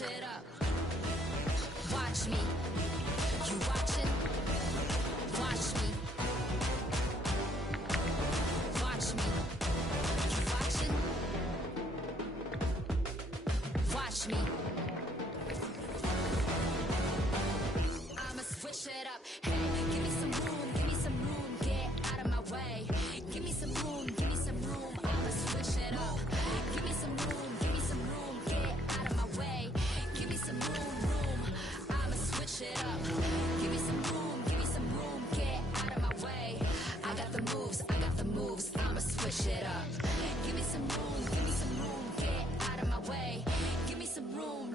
switch it up. Watch me. You watching? Watch me. Watch me. You watching? Watch me. I'ma switch it up. Hey, give me some room, give me some room, get out of my way. Give me some room, give me some room, I'ma switch it up. Give me some room, get out of my way. Give me some room, I'ma switch it up. Give me some room, get out of my way. I got the moves, I'ma switch it up. Give me some room, get out of my way. Give me some room,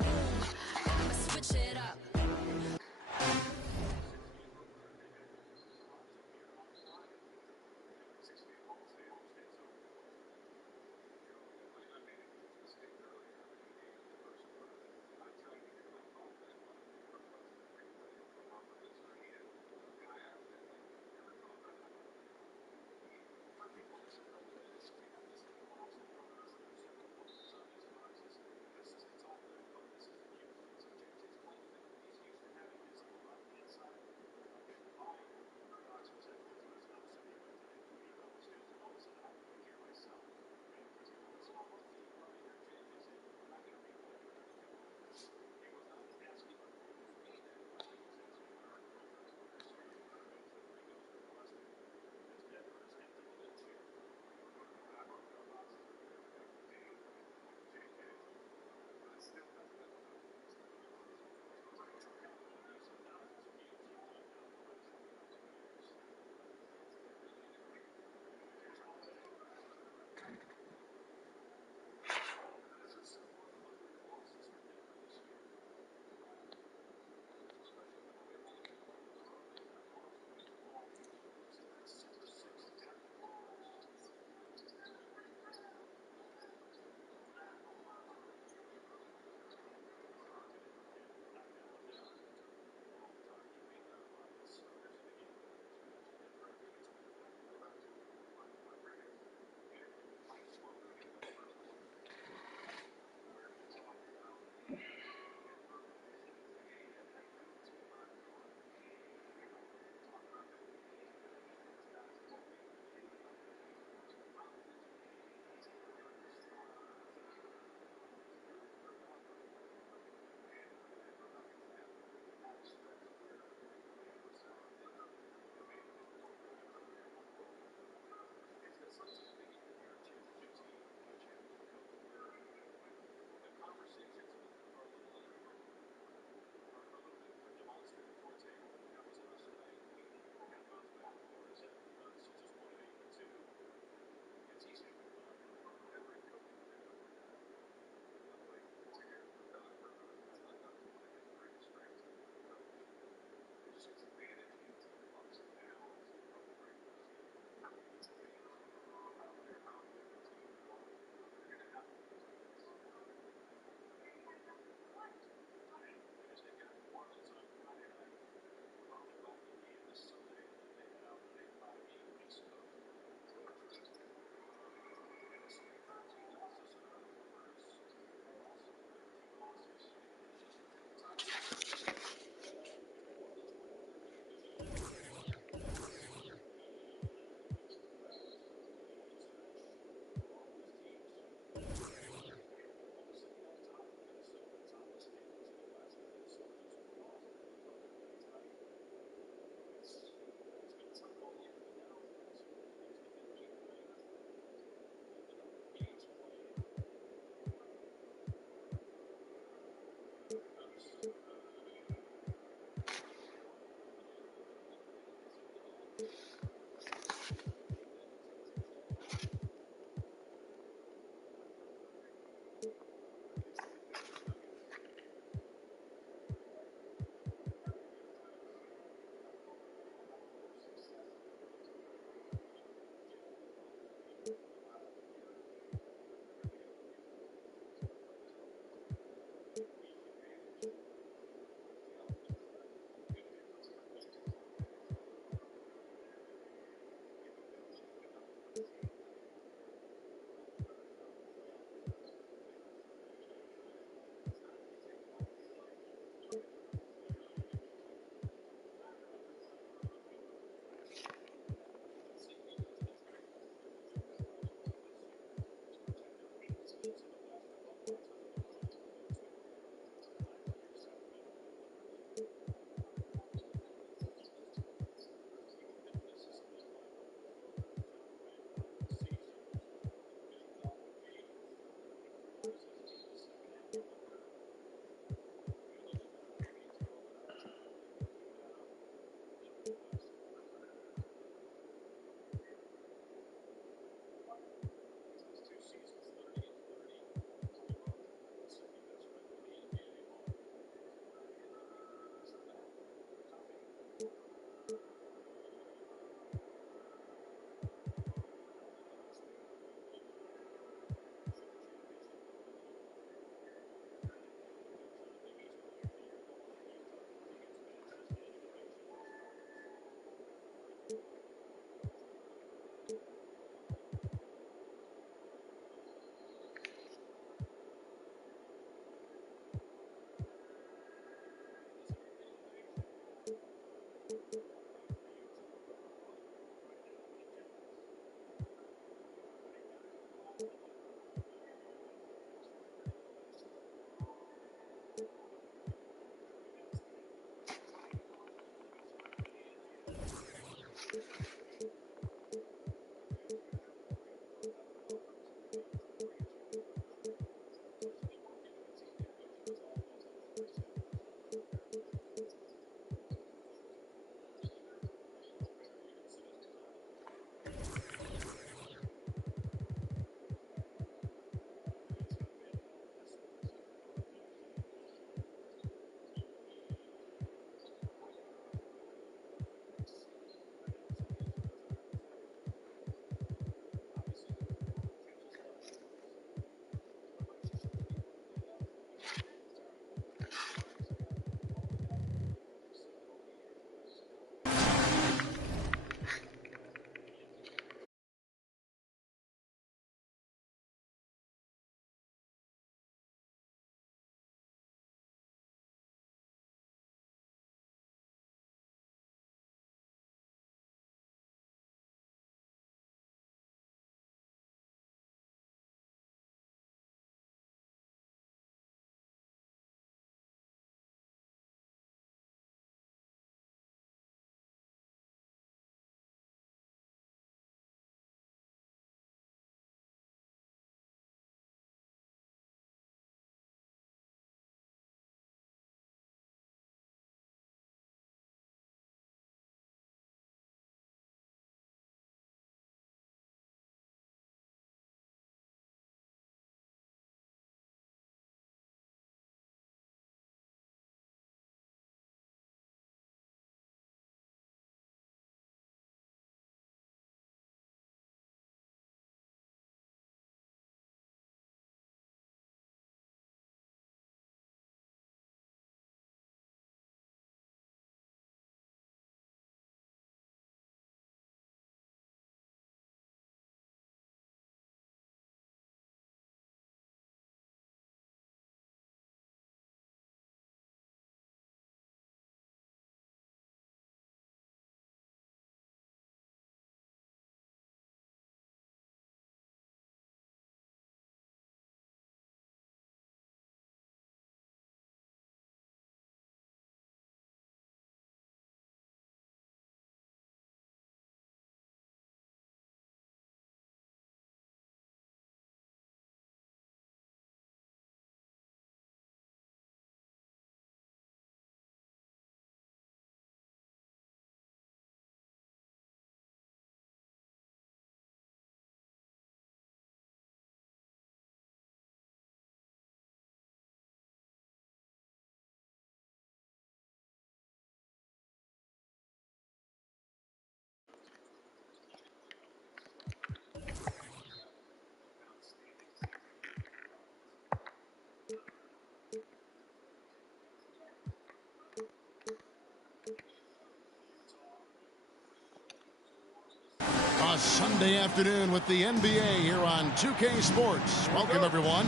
A Sunday afternoon with the NBA here on 2K Sports. Welcome, everyone.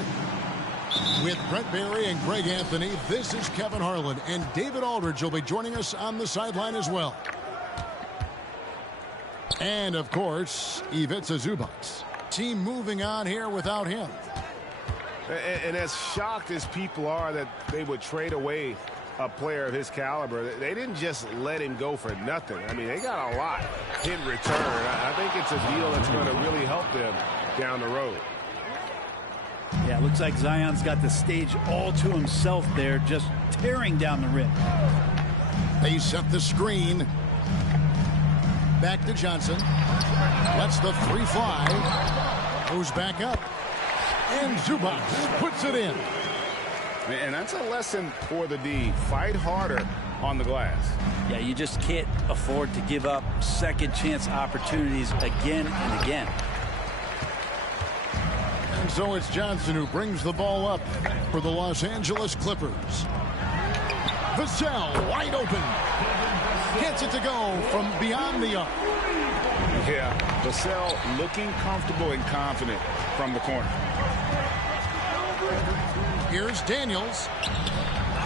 With Brent Barry and Greg Anthony, this is Kevin Harlan, and David Aldridge will be joining us on the sideline as well. And, of course, Ivica Zubac. Team moving on here without him. And as shocked as people are that they would trade away a player of his caliber, they didn't just let him go for nothing. I mean, they got a lot in return. I think it's a deal that's going to really help them down the road. Yeah, it looks like Zion's got the stage all to himself there, just tearing down the rim. They set the screen. Back to Johnson. Lets the three fly. Goes back up. And Zubac puts it in. And that's a lesson for the D. Fight harder on the glass. Yeah, you just can't afford to give up second chance opportunities again and again. And so it's Johnson who brings the ball up for the Los Angeles Clippers. Vassell wide open. Gets it to go from beyond the arc. Yeah, Vassell looking comfortable and confident from the corner. Here's Daniels.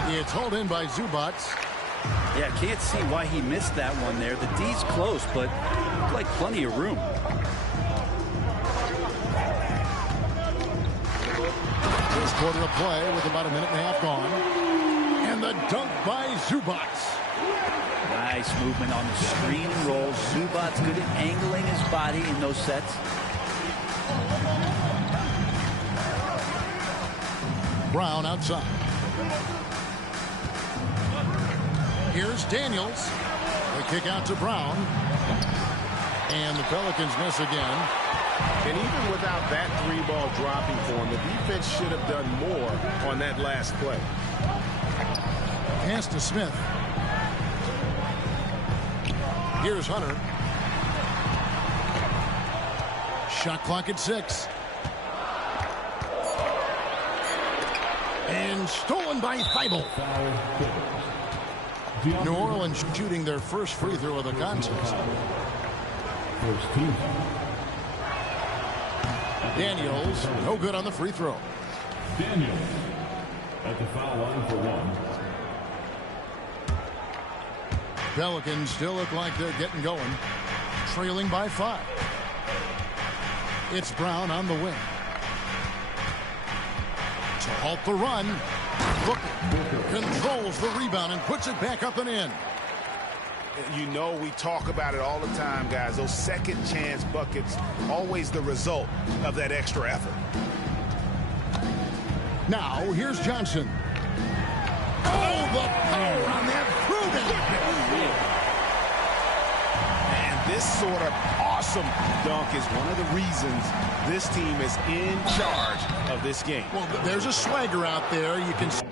It's hauled in by Zubac. Yeah, can't see why he missed that one there. The D's close, but looked like plenty of room. First quarter of play with about a minute and a half gone. And the dunk by Zubac. Nice movement on the screen and rolls. Zubac's good at angling his body in those sets. Brown outside. Here's Daniels. The kick out to Brown. And the Pelicans miss again. And even without that three-ball dropping for him, the defense should have done more on that last play. Pass to Smith. Here's Hunter. Shot clock at 6. And stolen by Thibault. New Orleans shooting their first free throw of the contest. Daniels, no good on the free throw. Daniels at the foul line for 1. Pelicans still look like they're getting going. Trailing by 5. It's Brown on the wing. To halt the run. Booker controls the rebound and puts it back up and in. You know, we talk about it all the time, guys. Those second chance buckets, always the result of that extra effort. Now, here's Johnson. Oh, the power on that proven. And this sort of awesome dunk is one of the reasons this team is in charge of this game. Well, there's a swagger out there. You can see.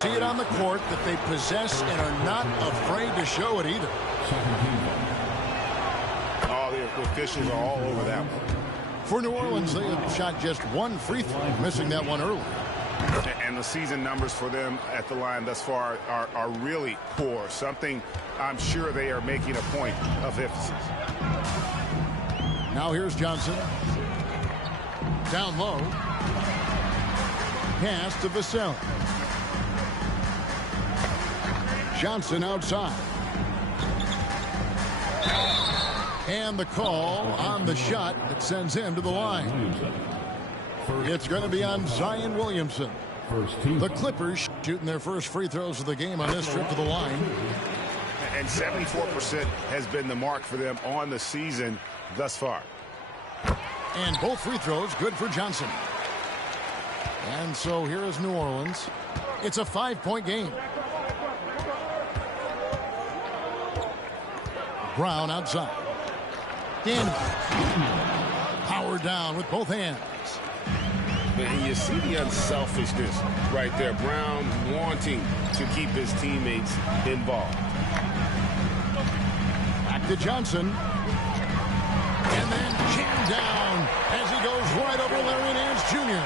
See it on the court that they possess and are not afraid to show it either. Oh, the officials are all over that one. For New Orleans, they have shot just one free throw, missing that one early. And the season numbers for them at the line thus far are really poor. Something I'm sure they are making a point of emphasis. Now here's Johnson. Down low. Pass to Vassell. Johnson outside. And the call on the shot that sends him to the line. It's going to be on Zion Williamson. The Clippers shooting their first free throws of the game on this trip to the line. And 74% has been the mark for them on the season thus far. And both free throws good for Johnson. And so here is New Orleans. It's a 5-point game. Brown outside. And power down with both hands. And you see the unselfishness right there. Brown wanting to keep his teammates involved. Back to Johnson. And then jammed down as he goes right over Larry Nance Jr.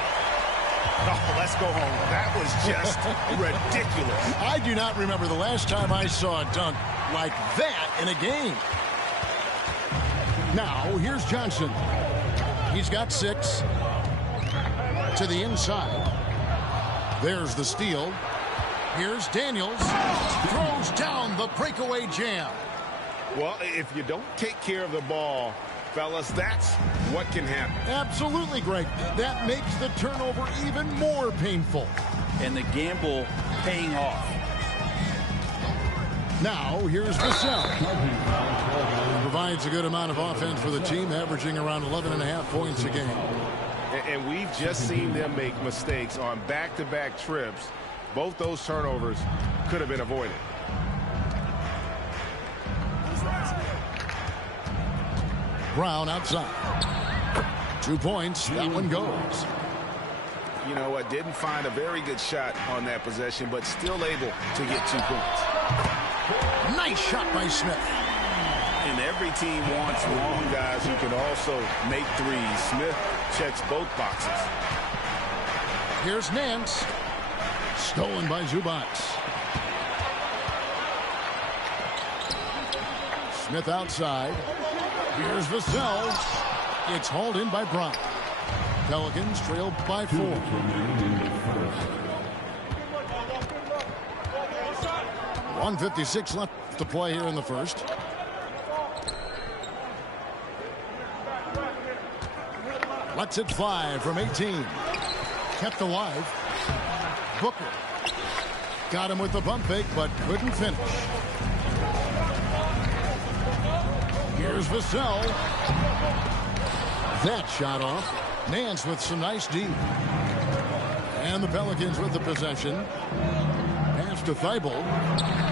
Oh, let's go home. That was just ridiculous. I do not remember the last time I saw a dunk like that in a game. Now, here's Johnson. He's got 6. To the inside. There's the steal. Here's Daniels. Throws down the breakaway jam. Well, if you don't take care of the ball, fellas, that's what can happen. Absolutely, Greg. That makes the turnover even more painful. And the gamble paying off. Now, here's Vassell. Provides a good amount of offense for the team, averaging around 11.5 points a game. And we've just seen them make mistakes on back-to-back trips. Both those turnovers could have been avoided. Brown outside. 2 points. That one goes. You know what? Didn't find a very good shot on that possession, but still able to get 2 points. Nice shot by Smith. And every team wants long guys who can also make threes. Smith checks both boxes. Here's Nance. Stolen by Zubac. Smith outside. Here's Vassell. It's hauled in by Brown. Pelicans trail by 4. 1:56 left to play here in the first. Lets it fly from 18. Kept alive. Booker. Got him with the bump fake, but couldn't finish. Here's Vassell. That shot off. Nance with some nice D. And the Pelicans with the possession. Pass to Thibault.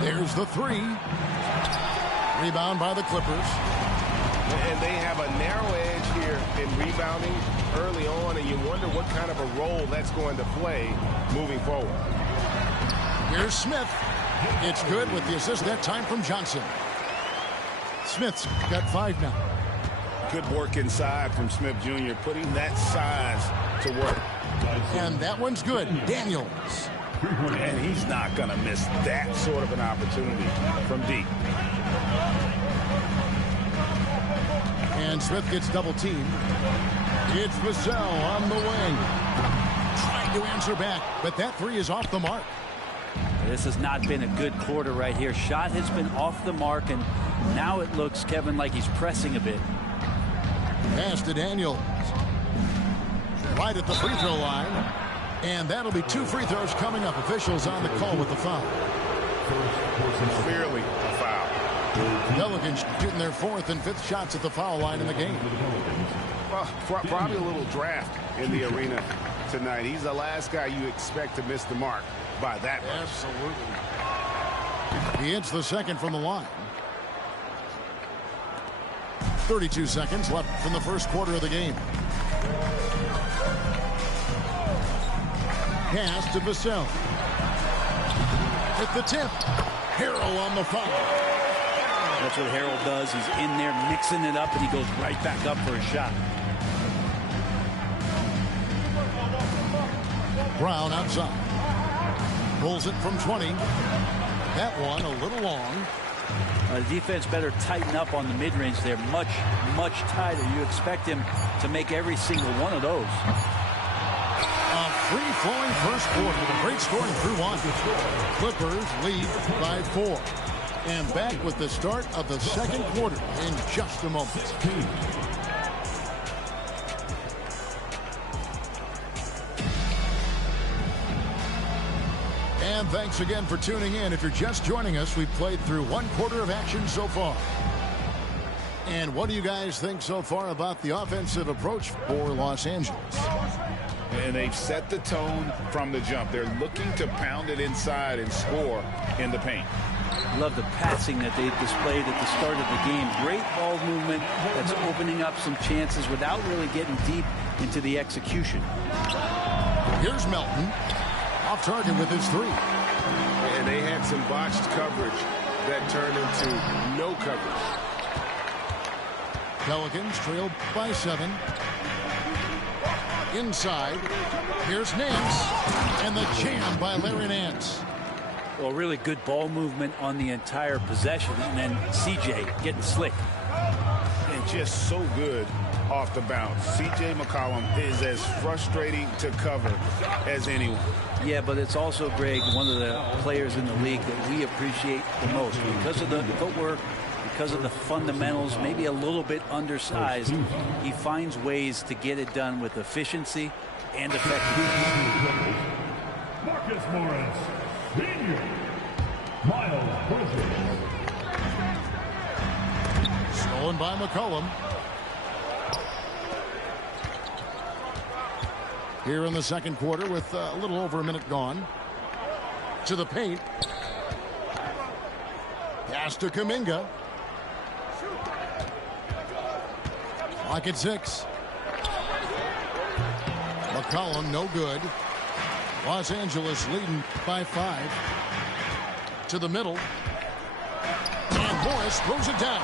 There's the three. Rebound by the Clippers. And they have a narrow edge here in rebounding early on, and you wonder what kind of a role that's going to play moving forward. Here's Smith. It's good with the assist that time from Johnson. Smith's got 5 now. Good work inside from Smith Jr., putting that size to work. And that one's good. Daniels. And he's not going to miss that sort of an opportunity from deep. And Smith gets double-teamed. It's Vassell on the wing. Trying to answer back, but that three is off the mark. This has not been a good quarter right here. Shot has been off the mark, and now it looks, Kevin, like he's pressing a bit. Pass to Daniels. Right at the free throw line. And that'll be 2 free throws coming up. Officials on the call with the foul. Clearly a foul. Pelicans shooting their 4th and 5th shots at the foul line in the game. Well, probably a little draft in the arena tonight. He's the last guy you expect to miss the mark by that much. Absolutely. He hits the second from the line. 32 seconds left from the first quarter of the game. Pass to Vassell. Hit the tip. Harrell on the foul. That's what Harrell does. He's in there mixing it up, and he goes right back up for a shot. Brown outside. Pulls it from 20. That one a little long. The defense better tighten up on the mid-range there. Much, much tighter. You expect him to make every single one of those. A free-flowing first quarter with a great scoring through one. Clippers lead by 4. And back with the start of the second quarter in just a moment. And thanks again for tuning in. If you're just joining us, we've played through 1 quarter of action so far. And what do you guys think so far about the offensive approach for Los Angeles? And they've set the tone from the jump. They're looking to pound it inside and score in the paint. Love the passing that they displayed at the start of the game. Great ball movement that's opening up some chances without really getting deep into the execution. Here's Melton. Off target with his 3. And they had some botched coverage that turned into no coverage. Pelicans trailed by 7. Inside. Here's Nance. And the jam by Larry Nance. Well, really good ball movement on the entire possession. And then CJ getting slick. And just so good off the bounce. C.J. McCollum is as frustrating to cover as anyone. Yeah, but it's also, Greg, one of the players in the league that we appreciate the most. Because of the footwork, because of the fundamentals, maybe a little bit undersized, he finds ways to get it done with efficiency and effectiveness. Marcus Morris, Sr. Miles Bridges. Stolen by McCollum. Here in the second quarter with a little over a minute gone. To the paint. Pass to Kuminga. Clock at 6. McCollum no good. Los Angeles leading by 5. To the middle. And Morris throws it down.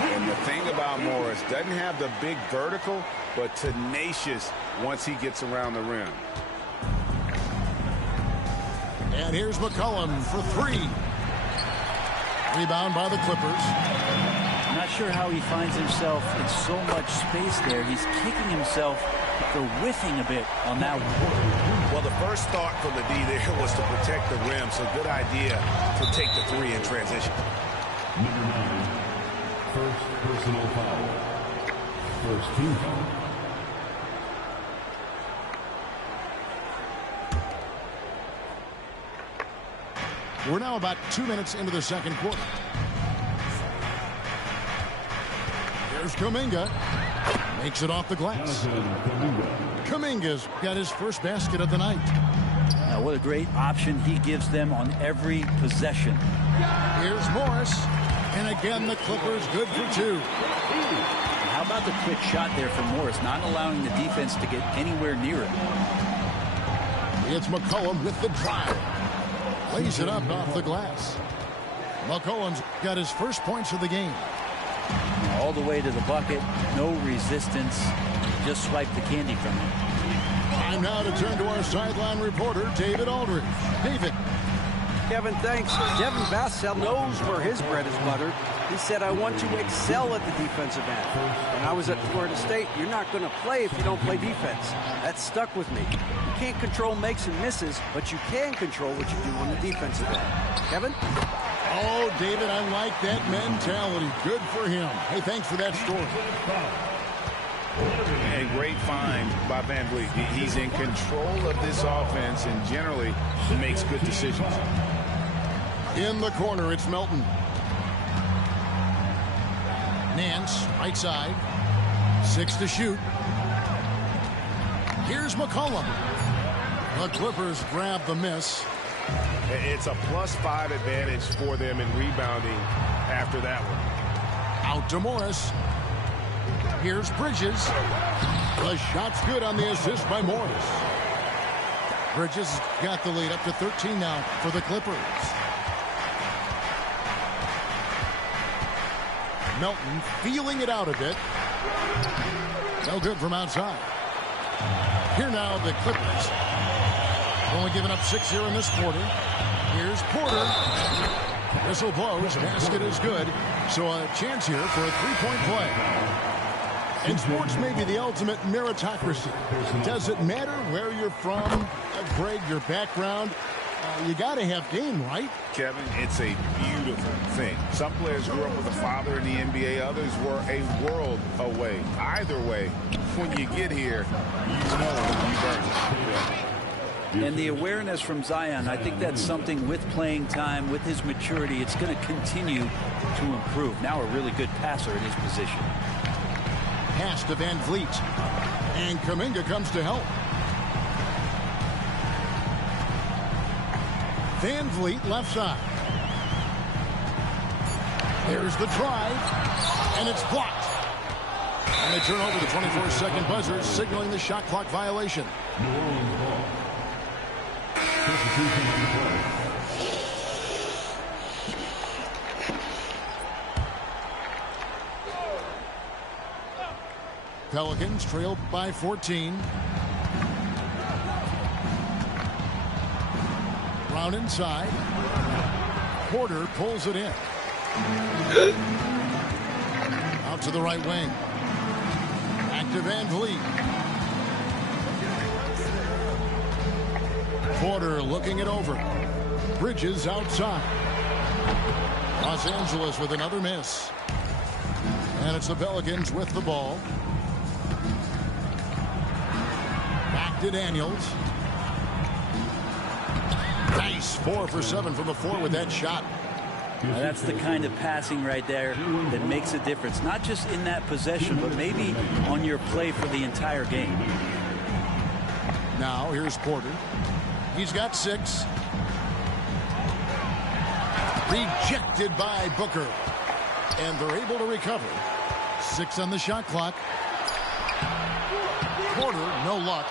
And the thing about Morris, doesn't have the big vertical, but tenacious once he gets around the rim. And here's McCollum for 3. Rebound by the Clippers. Not sure how he finds himself in so much space there. He's kicking himself for whiffing a bit on that one. Well, the first thought from the D there was to protect the rim, so good idea to take the 3 in transition. Number 9, first personal foul. First team foul. We're now about 2 minutes into the second quarter. Here's Kuminga. Makes it off the glass. Kuminga's got his first basket of the night. Now, what a great option he gives them on every possession. Here's Morris. And again, the Clippers good for 2. How about the quick shot there from Morris, not allowing the defense to get anywhere near it. It's McCollum with the drive. Lays it up off the glass. McCollum's got his first points of the game. All the way to the bucket, no resistance, just swipe the candy from him. Time now to turn to our sideline reporter, David Aldridge. David. Kevin, thanks. Devin Vassell knows where his bread is buttered. He said, I want to excel at the defensive end. When I was at Florida State, you're not going to play if you don't play defense. That stuck with me. You can't control makes and misses, but you can control what you do on the defensive end. Kevin? Oh, David, I like that mentality. Good for him. Hey, thanks for that story. And great find by Van Vliet. He's in control of this offense and generally makes good decisions. In the corner, it's Melton. Nance, right side. 6 to shoot. Here's McCollum. The Clippers grab the miss. It's a +5 advantage for them in rebounding after that one. Out to Morris. Here's Bridges. The shot's good on the assist by Morris. Bridges got the lead up to 13 now for the Clippers. Melton feeling it out a bit. No good from outside. Here now the Clippers. Only giving up 6 here in this quarter. Here's Porter. Whistle blows. Basket is good. So a chance here for a three-point play. And sports may be the ultimate meritocracy. Does it matter where you're from, Greg, your background? You got to have game, right? Kevin, it's a beautiful thing. Some players grew up with a father in the NBA. Others were a world away. Either way, when you get here, you know you've earned it. And the awareness from Zion, I think that's something with playing time, with his maturity, it's going to continue to improve. Now a really good passer in his position. Pass to Van Vliet. And Kuminga comes to help. Van Vliet left side. There's the drive. And it's blocked. And they turn over the 24-second buzzer, signaling the shot clock violation. Pelicans trail by 14. Brown inside. Porter pulls it in. Out to the right wing. Back to Van Vliet. Porter looking it over. Bridges outside. Los Angeles with another miss. And it's the Pelicans with the ball. Back to Daniels. Nice 4 for 7 from the floor with that shot. Now that's the kind of passing right there that makes a difference. Not just in that possession, but maybe on your play for the entire game. Now here's Porter. He's got 6. Rejected by Booker. And they're able to recover. 6 on the shot clock. Porter, no luck.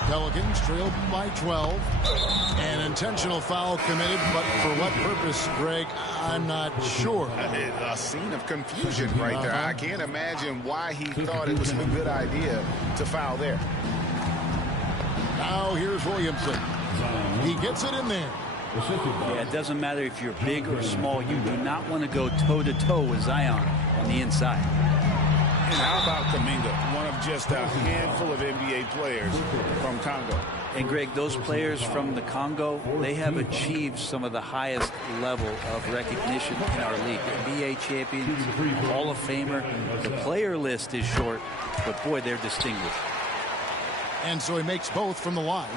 Pelicans trailed by 12. An intentional foul committed, but for what purpose, Greg, I'm not sure. A scene of confusion right there. I can't imagine why he thought it was a good idea to foul there. Now here's Williamson. He gets it in there. Yeah, it doesn't matter if you're big or small. You do not want to go toe-to-toe with Zion on the inside. And how about Kuminga, one of just a handful of NBA players from Congo? And Greg, those players from the Congo, they have achieved some of the highest level of recognition in our league. NBA champions, Hall of Famer. The player list is short, but boy, they're distinguished. And so he makes both from the line.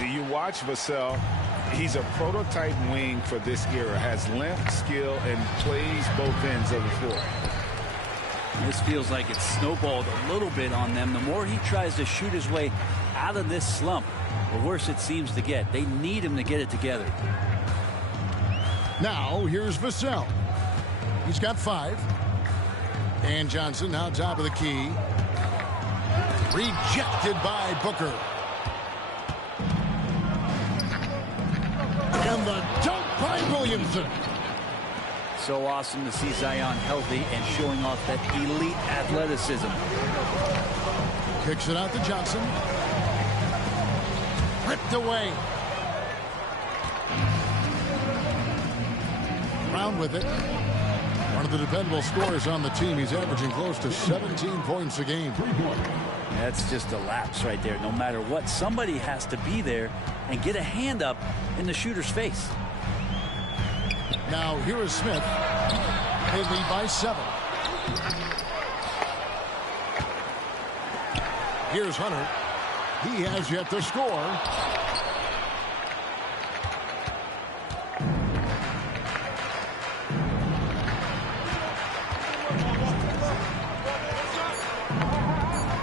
You watch Vassell. He's a prototype wing for this era. Has length, skill, and plays both ends of the floor. This feels like it's snowballed a little bit on them. The more he tries to shoot his way out of this slump, the worse it seems to get. They need him to get it together. Now, here's Vassell. He's got 5. And Johnson now top of the key. Rejected by Booker. And the dunk by Williamson. So awesome to see Zion healthy and showing off that elite athleticism. Kicks it out to Johnson. Ripped away. Brown with it. One of the dependable scorers on the team. He's averaging close to 17 points a game. That's just a lapse right there. No matter what, somebody has to be there and get a hand up in the shooter's face. Now here is Smith. They lead by 7. Here's Hunter. He has yet to score.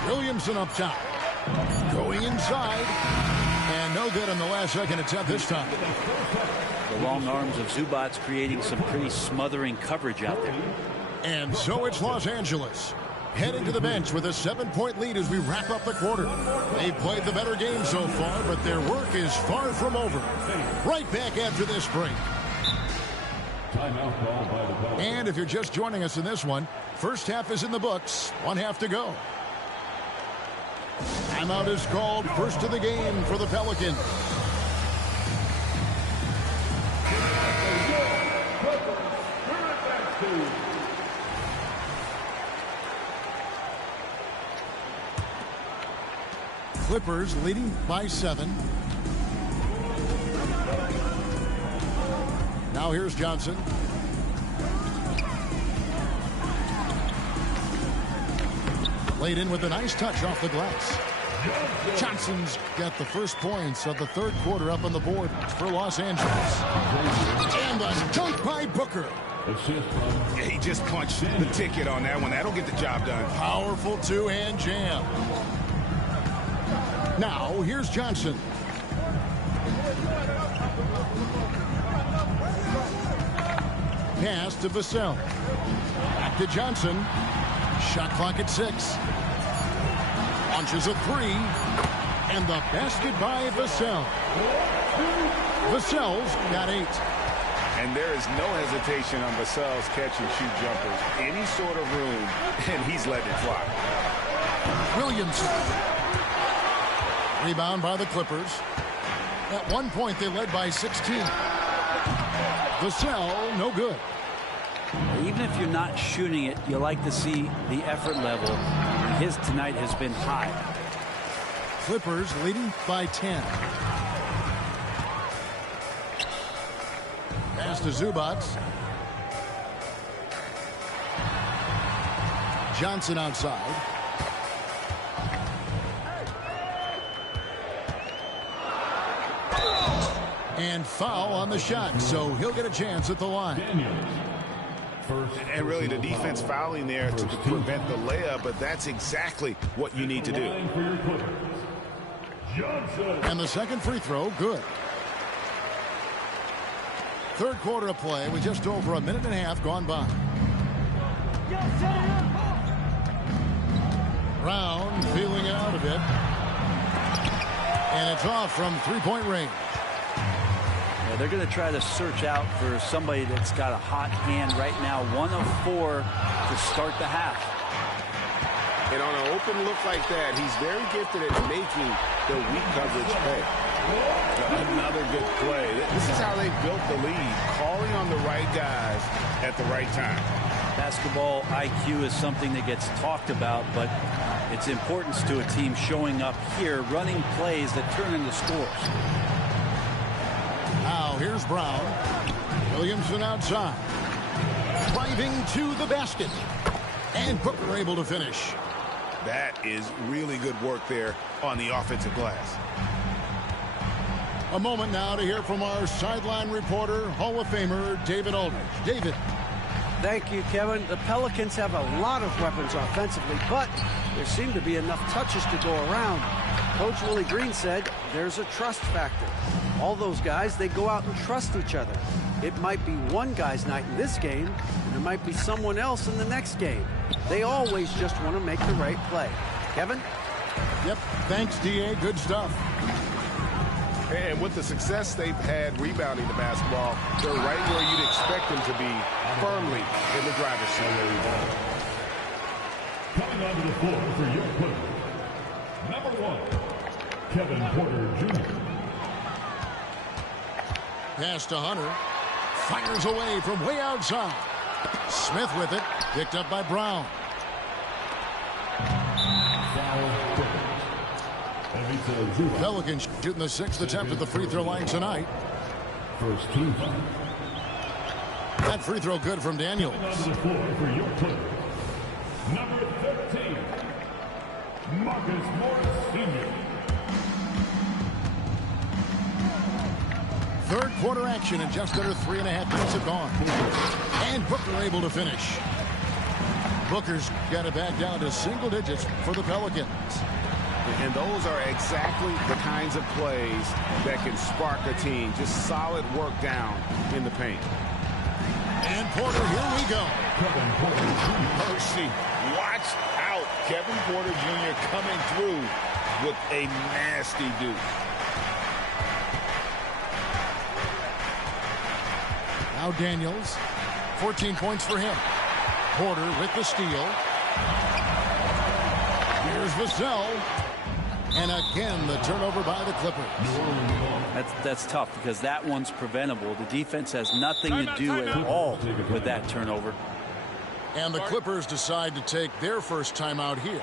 Williamson up top. Going inside. And no good on the last second attempt this time. The long arms of Zubac's creating some pretty smothering coverage out there. And so it's Los Angeles heading to the bench with a 7-point lead as we wrap up the quarter. They've played the better game so far, but their work is far from over. Right back after this break. Timeout call by the Pelicans. And if you're just joining us in this one, first half is in the books. 1 half to go. Timeout is called, first of the game for the Pelicans. Clippers leading by 7. Now here's Johnson. Laid in with a nice touch off the glass. Johnson's got the first points of the third quarter up on the board for Los Angeles. And a dunk by Booker. Yeah, he just punched the ticket on that one. That'll get the job done. Powerful two-hand jam. Now, here's Johnson. Pass to Vassell. Back to Johnson. Shot clock at 6. Launches a 3. And the basket by Vassell. Vassell's got 8. And there is no hesitation on Vassell's catch-and-shoot jumpers. Any sort of room, and he's letting it fly. Williamson. Rebound by the Clippers. At one point, they led by 16. Vassell, no good. Even if you're not shooting it, you like to see the effort level. His tonight has been high. Clippers leading by 10. Pass to Zubac. Johnson outside. And foul on the shot, so he'll get a chance at the line. And really, the defense fouling there to prevent the layup, but that's exactly what you need to do. And the second free throw, good. Third quarter of play with just over a minute and a half gone by. Brown feeling it out a bit. And it's off from three-point range. Yeah, they're going to try to search out for somebody that's got a hot hand right now. 1 of 4 to start the half. And on an open look like that, he's very gifted at making the weak coverage pay. Another good play. This is how they built the lead, calling on the right guys at the right time. Basketball IQ is something that gets talked about, but its importance to a team showing up here, running plays that turn into scores. Now here's Brown. Williamson outside. Driving to the basket. And Booker able to finish. That is really good work there on the offensive glass. A moment now to hear from our sideline reporter, Hall of Famer David Aldridge. David. Thank you, Kevin. The Pelicans have a lot of weapons offensively, but there seem to be enough touches to go around. Coach Willie Green said there's a trust factor. All those guys, they go out and trust each other. It might be one guy's night in this game, and there might be someone else in the next game. They always just want to make the right play. Kevin? Yep. Thanks, D.A. Good stuff. And with the success they've had rebounding the basketball, they're right where you'd expect them to be, firmly in the driver's seat. Coming onto the floor for your player, number 1, Kevin Porter Jr. Pass to Hunter. Fires away from way outside. Smith with it. Picked up by Brown. Pelicans shooting the 6th attempt at the free throw line tonight. First team. That free throw good from Daniels. On the floor for your player, number 13, Marcus Morris Sr. Third quarter action and just under 3.5 minutes have gone. And Booker able to finish. Booker's got it back down to single digits for the Pelicans. And those are exactly the kinds of plays that can spark a team. Just solid work down in the paint. And Porter, here we go. Kevin Porter Jr. Mercy, watch out. Kevin Porter Jr. coming through with a nasty dude. Now Daniels, 14 points for him. Porter with the steal. Here's Vassell. And again, the turnover by the Clippers. That's tough because that one's preventable. The defense has nothing to do at all with that turnover. And the Clippers decide to take their first timeout here.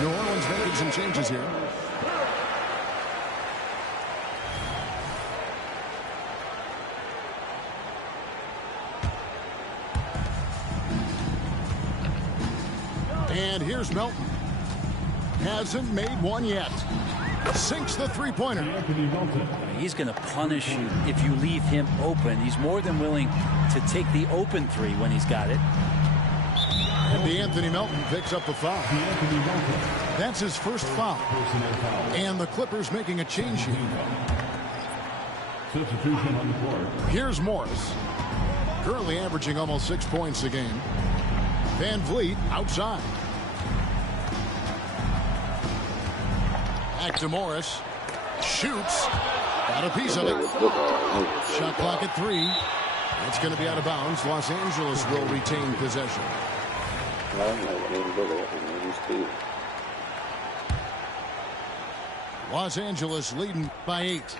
New Orleans making some changes here. And here's Melton. Hasn't made one yet. Sinks the three-pointer. He's going to punish you if you leave him open. He's more than willing to take the open three when he's got it. And Anthony Melton picks up the foul. That's his first foul. And the Clippers making a change here. Substitution on the court. Here's Morris. Currently averaging almost 6 points a game. Van Vliet outside. Back to Morris. Shoots. Got a piece of it. Shot clock at 3. It's going to be out of bounds. Los Angeles will retain possession. Los Angeles leading by 8.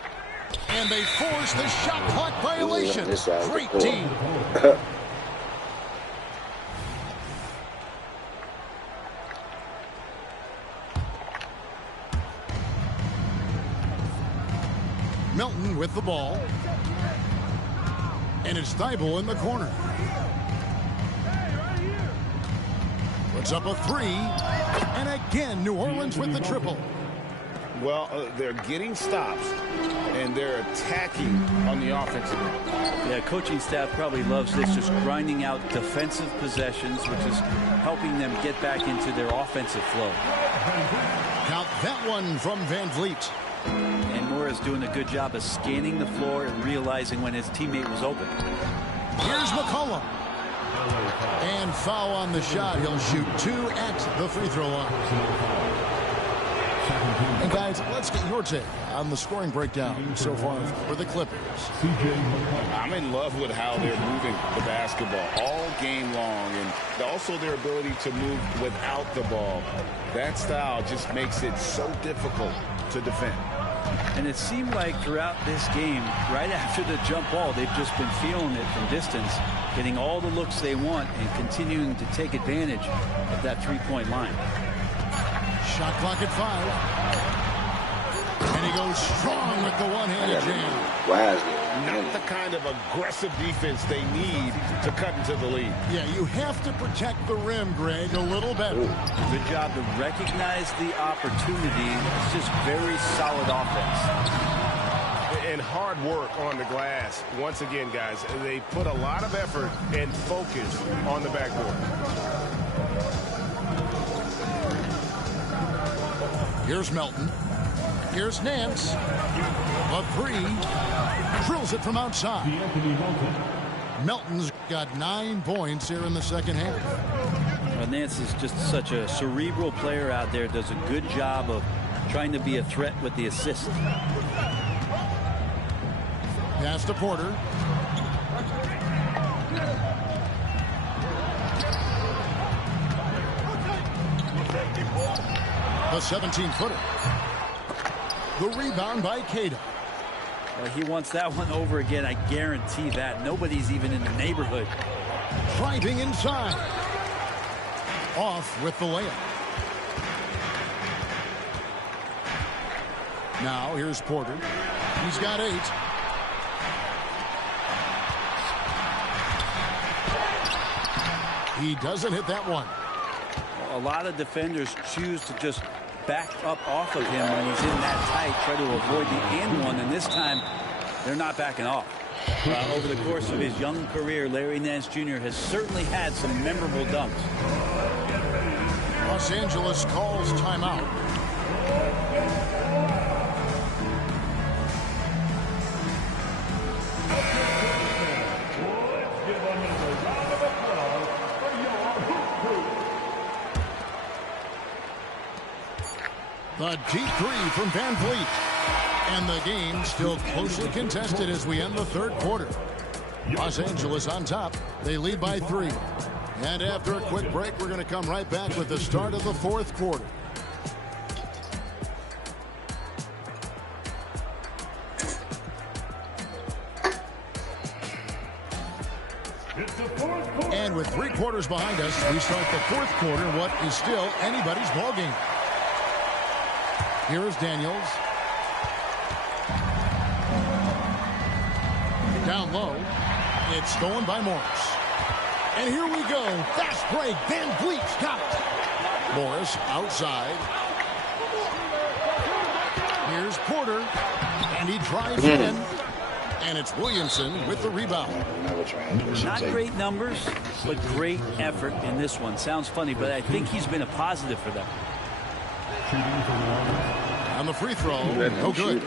And they force the shot clock violation. Great team. Melton with the ball. And it's Thibault in the corner. Puts up a 3. And again, New Orleans with the triple. Well, they're getting stops, and they're attacking on the offensive end. Yeah, coaching staff probably loves this, just grinding out defensive possessions, which is helping them get back into their offensive flow. Count that one from Van Vliet. And Morris doing a good job of scanning the floor and realizing when his teammate was open. Here's McCollum. And foul on the shot. He'll shoot 2 at the free throw line. And guys, let's get your take on the scoring breakdown so far for the Clippers. I'm in love with how they're moving the basketball all game long, and also their ability to move without the ball. That style just makes it so difficult to defend. And it seemed like throughout this game, right after the jump ball, they've just been feeling it from distance, getting all the looks they want and continuing to take advantage of that three-point line. Shot clock at 5. And And he goes strong with the one-handed jam. Wisely. Not the kind of aggressive defense they need to cut into the lead. Yeah, you have to protect the rim, Greg, a little better. Good job to recognize the opportunity. It's just very solid offense. And hard work on the glass. Once again, guys, they put a lot of effort and focus on the backboard. Here's Melton. Here's Nance. A three. Drills it from outside. Melton's got 9 points here in the second half. Well, Nance is just such a cerebral player out there. Does a good job of trying to be a threat with the assist. Pass to Porter. A 17-footer. The rebound by Cato. Well, he wants that one over again. I guarantee that. Nobody's even in the neighborhood. Driving inside. Off with the layup. Now here's Porter. He's got 8. He doesn't hit that one. A lot of defenders choose to just back up off of him when he's in that tight, try to avoid the and one, and this time they're not backing off. Over the course of his young career, Larry Nance Jr. has certainly had some memorable dunks. Los Angeles calls timeout. The deep three from Van Vliet. And the game still closely contested as we end the third quarter. Los Angeles on top. They lead by 3. And after a quick break, we're going to come right back with the start of the fourth quarter. And with 3 quarters behind us, we start the fourth quarter, what is still anybody's ballgame. Here is Daniels. Down low. It's stolen by Morris. And here we go. Fast break. Van Vliet's got it. Morris outside. Here's Porter. And he drives in. And it's Williamson with the rebound. Not great numbers, but great effort in this one. Sounds funny, but I think he's been a positive for them. On the free throw, no good.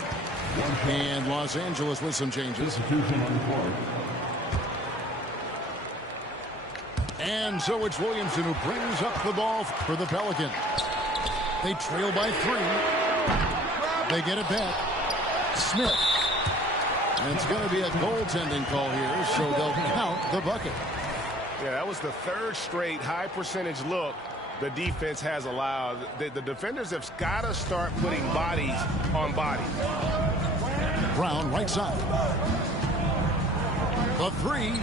And Los Angeles with some changes. And so it's Williamson who brings up the ball for the Pelicans. They trail by 3. They get it back. Smith. And it's going to be a goaltending call here, so they'll count the bucket. Yeah, that was the 3rd straight high percentage look the defense has allowed. The defenders have got to start putting bodies on bodies. Brown right side. The 3.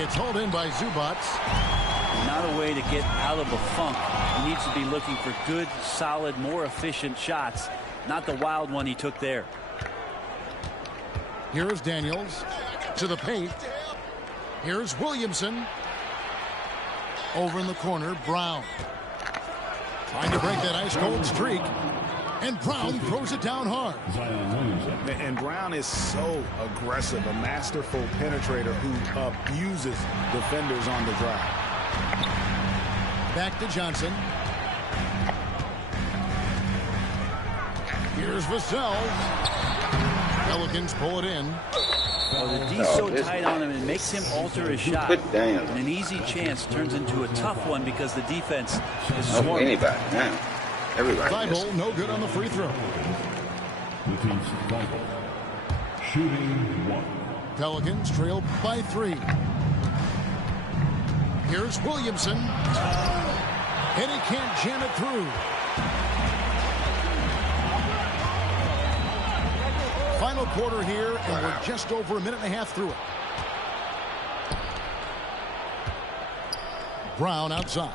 It's hauled in by Zubac. Not a way to get out of a funk. He needs to be looking for good, solid, more efficient shots. Not the wild one he took there. Here is Daniels to the paint. Here's Williamson. Over in the corner, Brown. Trying to break that ice-cold streak. And Brown throws it down hard. And Brown is so aggressive, a masterful penetrator who abuses defenders on the drive. Back to Johnson. Here's Vassell. Pelicans pull it in. Well, the D's so tight on him, it makes him alter his shot. And an easy chance turns into a tough one because the defense is swarming. Anybody now. Everybody. Thibault, no good on the free throw. Shooting 1. Pelicans trail by 3. Here's Williamson. And he can't jam it through. Final quarter here, and we're just over a minute and a half through it. Brown outside.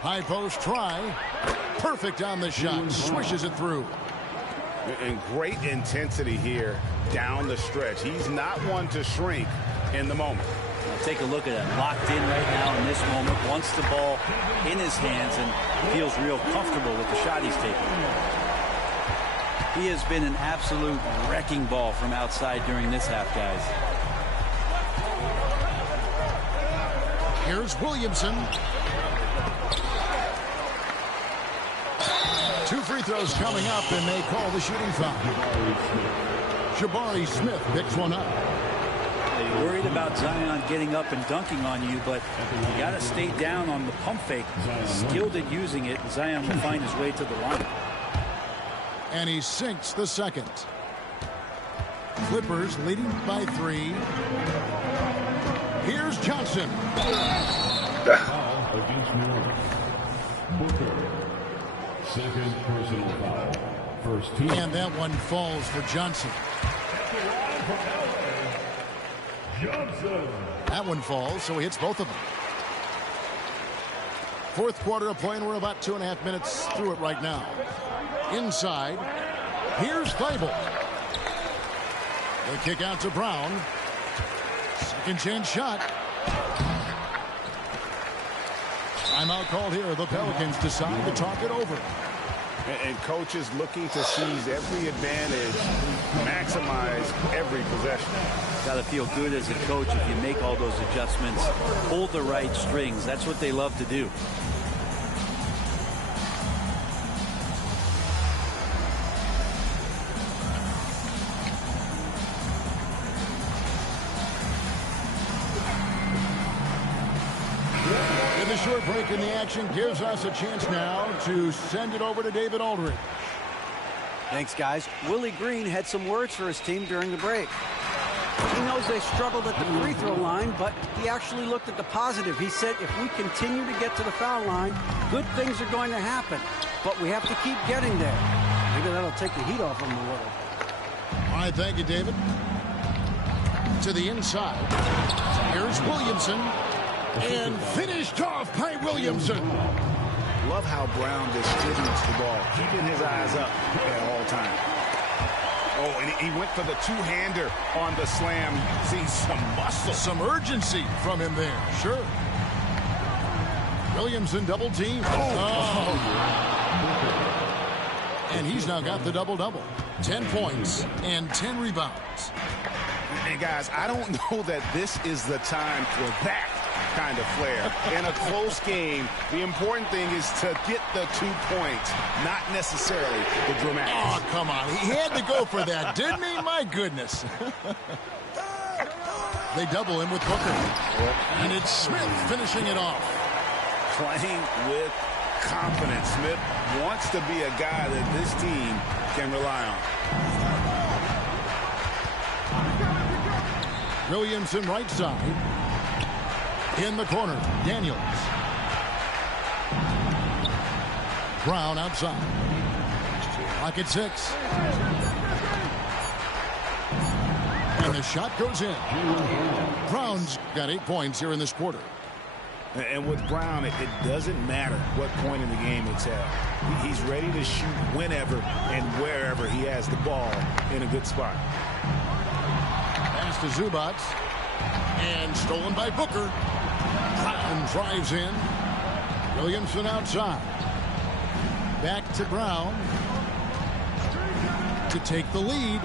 High post try. Perfect on the shot. Swishes it through. And great intensity here down the stretch. He's not one to shrink in the moment. Take a look at it. Locked in right now in this moment. Wants the ball in his hands and feels real comfortable with the shot he's taking. He has been an absolute wrecking ball from outside during this half, guys. Here's Williamson. 2 free throws coming up, and they call the shooting foul. Jabari Smith picks one up. You're worried about Zion getting up and dunking on you, but you got to stay down on the pump fake. Skilled at using it, and Zion will find his way to the line. And he sinks the second. Clippers leading by 3. Here's Johnson. Foul against New York. Booker. Second personal foul. First team. And that one falls for Johnson. Johnson. That one falls, so he hits both of them. Fourth quarter of play, and we're about 2.5 minutes through it right now. Inside, here's Thibault. They kick out to Brown. Second chance shot. Timeout called here. The Pelicans decide to talk it over. And coaches looking to seize every advantage, maximize every possession. Got to feel good as a coach if you make all those adjustments, pull the right strings. That's what they love to do. The short break in the action gives us a chance now to send it over to David Aldridge. Thanks, guys. Willie Green had some words for his team during the break. He knows they struggled at the free throw line, but he actually looked at the positive. He said, if we continue to get to the foul line, good things are going to happen. But we have to keep getting there. Maybe that'll take the heat off him a little. All right, thank you, David. To the inside. Here's Williamson. And finished off by Williamson. Love how Brown distributes the ball, keeping his eyes up at all times. Oh, and he went for the two-hander on the slam. See some muscle. Some urgency from him there. Sure. Williamson double team. Oh. And he's now got the double-double. 10 points and 10 rebounds. And guys, I don't know that this is the time for that kind of flair. In a close game, the important thing is to get the 2 points, not necessarily the dramatics. Oh, come on. He had to go for that, didn't he? My goodness. They double him with Booker. And it's Smith finishing it off. Playing with confidence. Smith wants to be a guy that this team can rely on. Williamson right side. In the corner, Daniels. Brown outside. Clock at 6. And the shot goes in. Brown's got 8 points here in this quarter. And with Brown, it doesn't matter what point in the game it's at. He's ready to shoot whenever and wherever he has the ball in a good spot. Pass to Zubac. And stolen by Booker. Brown drives in. Williamson outside. Back to Brown to take the lead.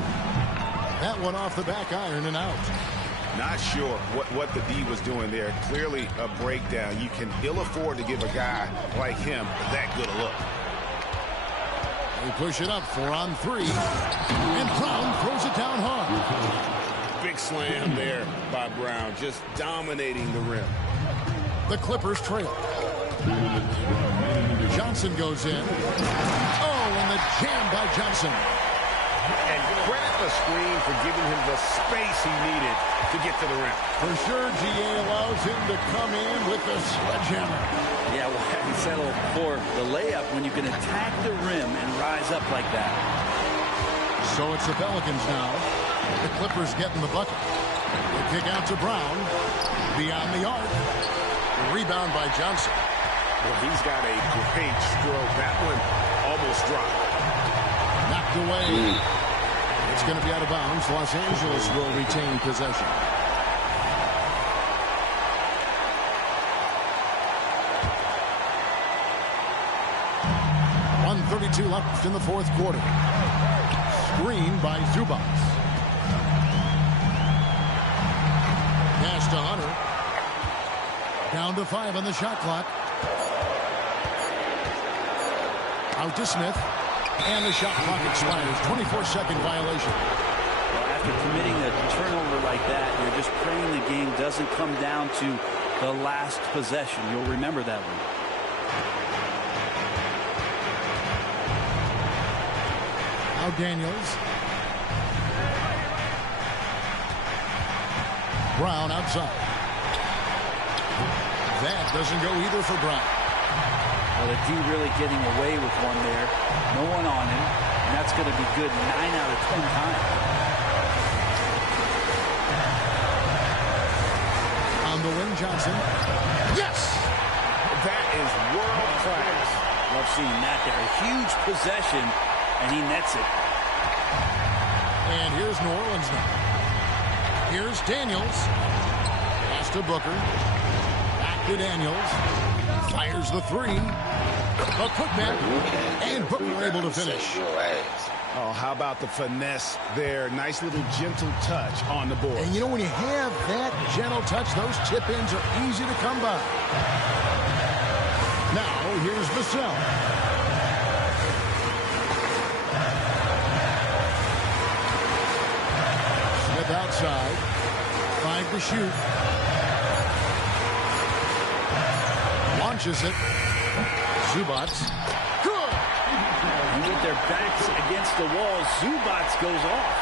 That one off the back iron and out. Not sure what the D was doing there. Clearly a breakdown. You can ill afford to give a guy like him that good a look. They push it up 4 on 3. And Brown throws it down hard. Big slam there by Brown, just dominating the rim. The Clippers trail. Johnson goes in. Oh, and the jam by Johnson. And credit the screen for giving him the space he needed to get to the rim. For sure, GA allows him to come in with the sledgehammer. Yeah, well, he settled for the layup when you can attack the rim and rise up like that. So it's the Pelicans now. The Clippers getting the bucket. They kick out to Brown. Beyond the arc. Rebound by Johnson. Well, he's got a great stroke. That one almost dropped. Knocked away. It's going to be out of bounds. Los Angeles will retain possession. .132 left in the fourth quarter. Screen by Zubac. Pass to Hunter. Down to 5 on the shot clock. Out to Smith. And the shot clock expires. 24-second violation. Well, after committing a turnover like that, you're just praying the game doesn't come down to the last possession. You'll remember that one. Now Daniels. Brown outside. That doesn't go either for Brown. Well, the D really getting away with one there. No one on him. And that's going to be good 9 out of 10 times. On the wing, Johnson. Yes! That is world class. Love seeing that there. A huge possession, and he nets it. And here's New Orleans now. Here's Daniels. Pass to Booker. Back to Daniels. Fires the three. The putback. And Booker able to finish. Oh, how about the finesse there? Nice little gentle touch on the board. And you know, when you have that gentle touch, those tip-ins are easy to come by. Now, here's Vassell. Smith outside. 5 to shoot. Launches it. Zubac. Good! And with their backs against the wall, Zubac goes off.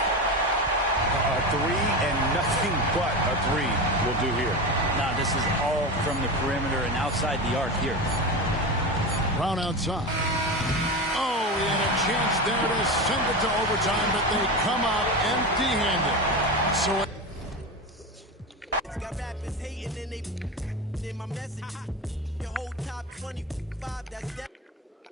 A three and nothing but a three will do here. Now, this is all from the perimeter and outside the arc here. Brown outside. Oh, he had a chance there to send it to overtime, but they come out empty-handed. So got rappers hating and they my message. Your whole top 25, that's that.